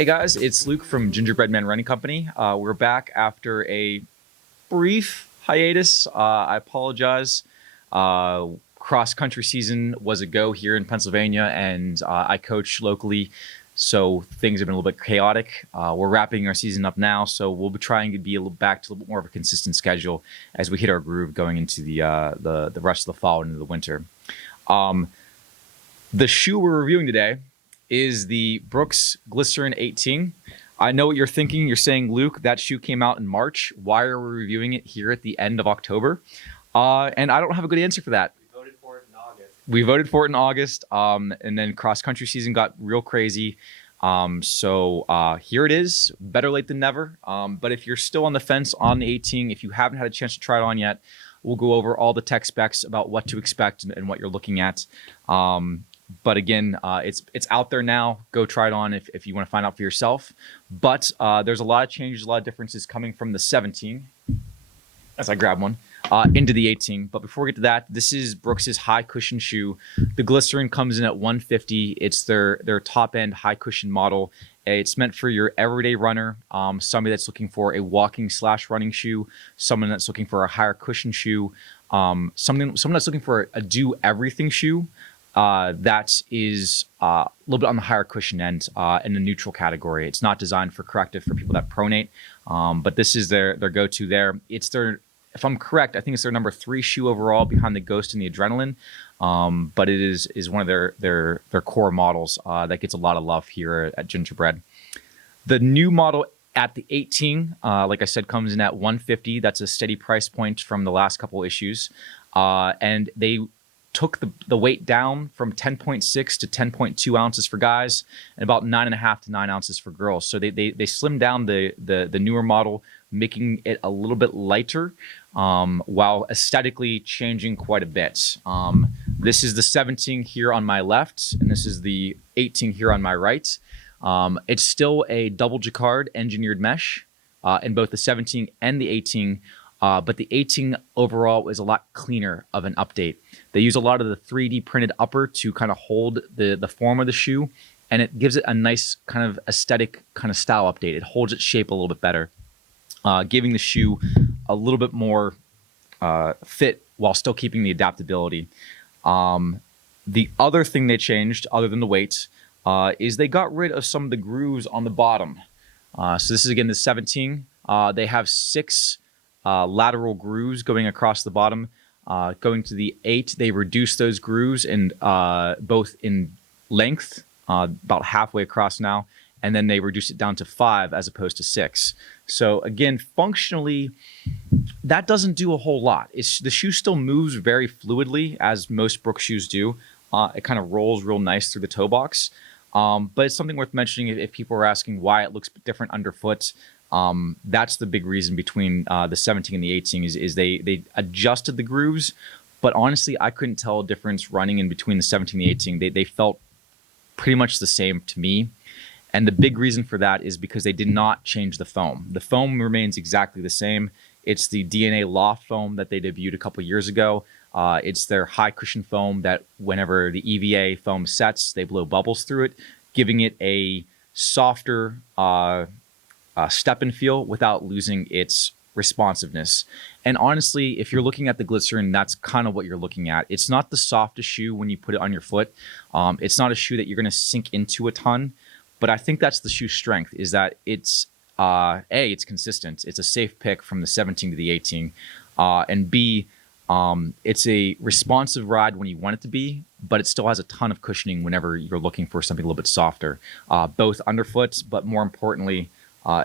Hey guys, it's Luke from Gingerbread Man Running Company. We're back after a brief hiatus. I apologize. Cross country season was a go here in Pennsylvania, and I coach locally, so things have been a little bit chaotic. We're wrapping our season up now, so we'll be trying to be back to a little bit more of a consistent schedule as we hit our groove going into the rest of the fall and into the winter. The shoe we're reviewing today is the Brooks Glycerin 18. I know what you're thinking. You're saying, Luke, that shoe came out in March. Why are we reviewing it here at the end of October? And I don't have a good answer for that. We voted for it in August. We voted for it in August, and then cross-country season got real crazy. So here it is, better late than never. But if you're still on the fence on the 18, if you haven't had a chance to try it on yet, we'll go over all the tech specs about what to expect and what you're looking at. But again, it's out there now. Go try it on if you want to find out for yourself. But there's a lot of changes, a lot of differences coming from the 17, as I grab one, into the 18. But before we get to that, this is Brooks's high cushion shoe. The Glycerin comes in at $150. It's their top end high cushion model. It's meant for your everyday runner, somebody that's looking for a walking/running shoe, someone that's looking for a higher cushion shoe, someone that's looking for a do everything shoe. That is a little bit on the higher cushion end in the neutral category. It's not designed for corrective for people that pronate, but this is their go-to there. It's their, if I'm correct, I think it's their number 3 shoe overall behind the Ghost and the Adrenaline, but it is one of their core models that gets a lot of love here at Gingerbread. The new model at the 18, like I said, comes in at $150. That's a steady price point from the last couple issues, and they took the weight down from 10.6 to 10.2 ounces for guys and about 9.5 to 9 ounces for girls. So they slimmed down the newer model, making it a little bit lighter, while aesthetically changing quite a bit. This is the 17 here on my left, and this is the 18 here on my right. It's still a double jacquard engineered mesh in both the 17 and the 18. But the 18 overall is a lot cleaner of an update. They use a lot of the 3D printed upper to kind of hold the form of the shoe, and it gives it a nice kind of aesthetic kind of style update. It holds its shape a little bit better, giving the shoe a little bit more fit while still keeping the adaptability. The other thing they changed, other than the weight, is they got rid of some of the grooves on the bottom. So this is, again, the 17. They have 6 lateral grooves going across the bottom. Going to the 8, they reduced those grooves in both in length, about halfway across now, and then they reduced it down to 5 as opposed to 6. So again, functionally, that doesn't do a whole lot. The shoe still moves very fluidly, as most Brooks shoes do. It kind of rolls real nice through the toe box. But it's something worth mentioning if people are asking why it looks different underfoot. That's the big reason between the 17 and the 18 is they adjusted the grooves, but honestly, I couldn't tell a difference running in between the 17 and the 18. They felt pretty much the same to me. And the big reason for that is because they did not change the foam. The foam remains exactly the same. It's the DNA Loft foam that they debuted a couple years ago. It's their high cushion foam that whenever the EVA foam sets, they blow bubbles through it, giving it a softer step and feel without losing its responsiveness. And honestly, if you're looking at the Glycerin, that's kind of what you're looking at. It's not the softest shoe when you put it on your foot. It's not a shoe that you're going to sink into a ton, but I think that's the shoe's strength, is that it's it's consistent. It's a safe pick from the 17 to the 18, and B, it's a responsive ride when you want it to be, but it still has a ton of cushioning whenever you're looking for something a little bit softer, both underfoot, but more importantly,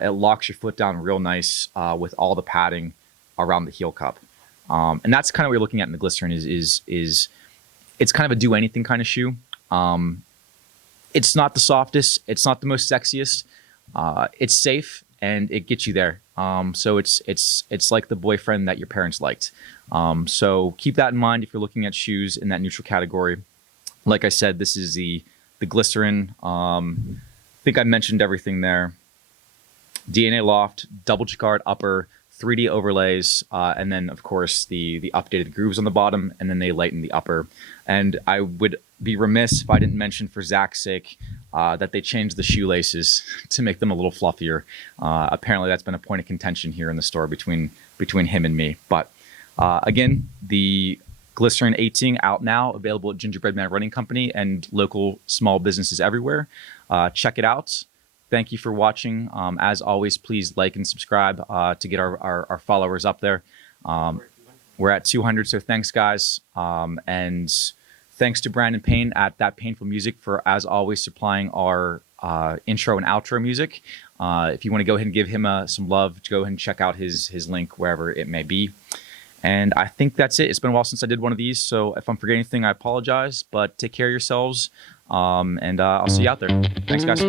it locks your foot down real nice with all the padding around the heel cup. And that's kind of what you're looking at in the Glycerin is it's kind of a do anything kind of shoe. It's not the softest. It's not the most sexiest. It's safe and it gets you there. So it's like the boyfriend that your parents liked. So keep that in mind if you're looking at shoes in that neutral category. Like I said, this is the Glycerin. I think I mentioned everything there. DNA Loft, double jacquard upper, 3D overlays, and then of course the updated grooves on the bottom, and then they lighten the upper. And I would be remiss if I didn't mention, for Zach's sake, that they changed the shoelaces to make them a little fluffier. Apparently that's been a point of contention here in the store between him and me. But again, the Glycerin 18 out now, available at Gingerbread Man Running Company and local small businesses everywhere. Check it out. Thank you for watching. As always, please like and subscribe to get our followers up there. We're at 200, so thanks, guys. And thanks to Brandon Payne at That Painful Music for, as always, supplying our intro and outro music. If you want to go ahead and give him some love, go ahead and check out his link wherever it may be. And I think that's it. It's been a while since I did one of these, so if I'm forgetting anything, I apologize. But take care of yourselves, and I'll see you out there. Thanks, guys.